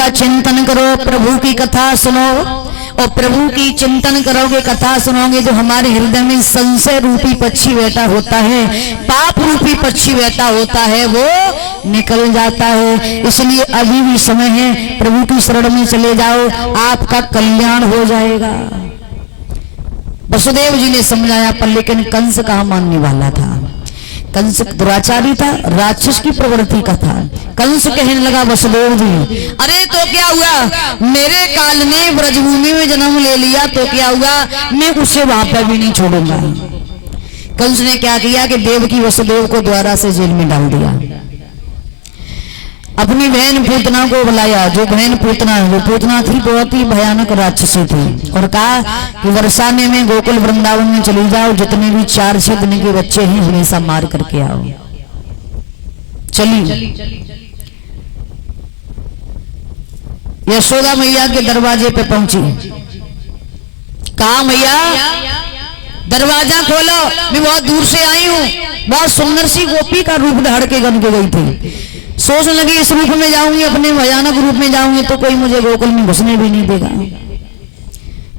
का चिंतन करो, प्रभु की कथा सुनो, और प्रभु की चिंतन करोगे, कथा सुनोगे, जो हमारे हृदय में संशय रूपी पक्षी बैठा होता है, पाप रूपी पक्षी बैठा होता है, वो निकल जाता है। इसलिए अभी भी समय है, प्रभु की शरण में चले जाओ, आपका कल्याण हो जाएगा। वसुदेव जी ने समझाया, पर लेकिन कंस कहाँ मानने वाला था। कंस दुराचारी था, राक्षस की प्रवृत्ति का था। कंस कहने लगा, वसुदेव जी, अरे तो क्या हुआ, मेरे काल ने ब्रजभूमि में जन्म ले लिया तो क्या हुआ, मैं उसे वहां पर भी नहीं छोड़ूंगा। कंस ने क्या किया कि देवकी वसुदेव को द्वारा से जेल में डाल दिया। अपनी बहन पूतना को बुलाया, जो बहन पूतना, वो पूतना थी बहुत ही भयानक राक्षसी थी, और कहा कि वर्षाने में गोकुल वृंदावन में चली जाओ, जितने भी 4-6 दिन के बच्चे हैं हमेशा मार करके आओ। चली यशोदा मैया के दरवाजे पे पहुंची, कहा मैया दरवाजा खोलो, मैं बहुत दूर से आई हूँ। बहुत सुंदर सी गोपी का रूप धार के गन के गई थी। सोचने लगी, इस रूप में जाऊंगी, अपने भयानक रूप में जाऊंगी तो कोई मुझे गोकुल में घुसने भी नहीं देगा।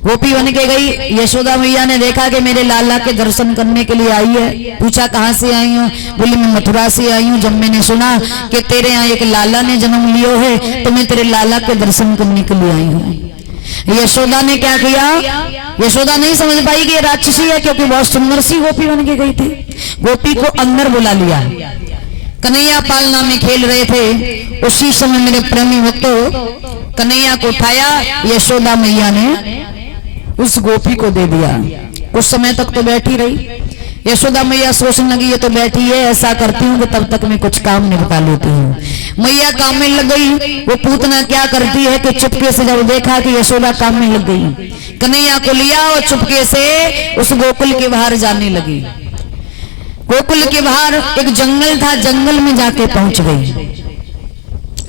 गोपी बन के गई। यशोदा मैया ने देखा कि मेरे लाला के दर्शन करने के लिए आई है। पूछा कहाँ से आई हूँ, बोली मैं मथुरा से आई हूँ। जब मैंने सुना कि तेरे यहाँ एक लाला ने जन्म लियो है तो मैं तेरे लाला के दर्शन करने के लिए आई हूँ। यशोदा ने क्या किया, यशोदा नहीं समझ पाई कि ये राक्षसी है, क्योंकि बहुत सुंदर सी गोपी बन के गई थी। गोपी को अंदर बुला लिया, कन्हैया पालना में खेल रहे थे। उसी समय मेरे प्रेमी भक्तों कन्हैया को उठाया, यशोदा मैया ने उस गोपी को दे दिया। कुछ समय तक तो बैठी रही। यशोदा मैया सोचने लगी, ये तो बैठी है, ऐसा करती हूँ कि तब तक मैं कुछ काम निपटा लेती हूँ। मैया काम में लग गई। वो पूतना क्या करती है कि चुपके से जब देखा कि यशोदा काम में लग गई, कन्हैया को लिया और चुपके से उस गोकुल के बाहर जाने लगी। गोकुल के बाहर एक जंगल था, जंगल में जाके पहुंच गई।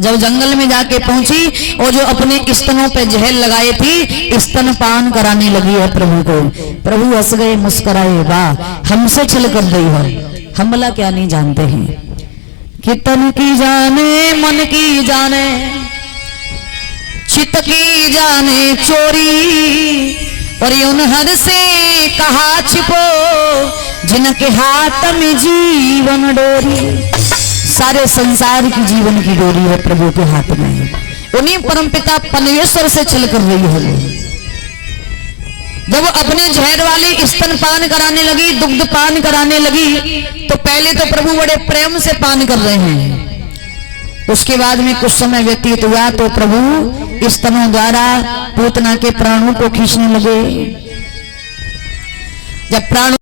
जब जंगल में जाके पहुंची और जो अपने स्तनों पे जहर लगाए थी, स्तन पान कराने लगी है प्रभु को। प्रभु हंस गए, मुस्कुराए, वाह हमसे छल कर रही है, हम भला क्या नहीं जानते हैं कि तन की जाने मन की जाने चित्त की जाने चोरी, और यूं हर से कहा छिपो जिनके हाथ में जीवन डोरी। सारे संसार की जीवन की डोरी है प्रभु के हाथ में। उन्हीं परमपिता परमेश्वर से छल कर रही है। जब अपने जहर वाली स्तन पान कराने लगी, दुग्ध पान कराने लगी, तो पहले तो प्रभु बड़े प्रेम से पान कर रहे हैं। उसके बाद में कुछ समय व्यतीत हुआ तो प्रभु स्तनों द्वारा पूतना के प्राणों को खींचने लगे। जब प्राण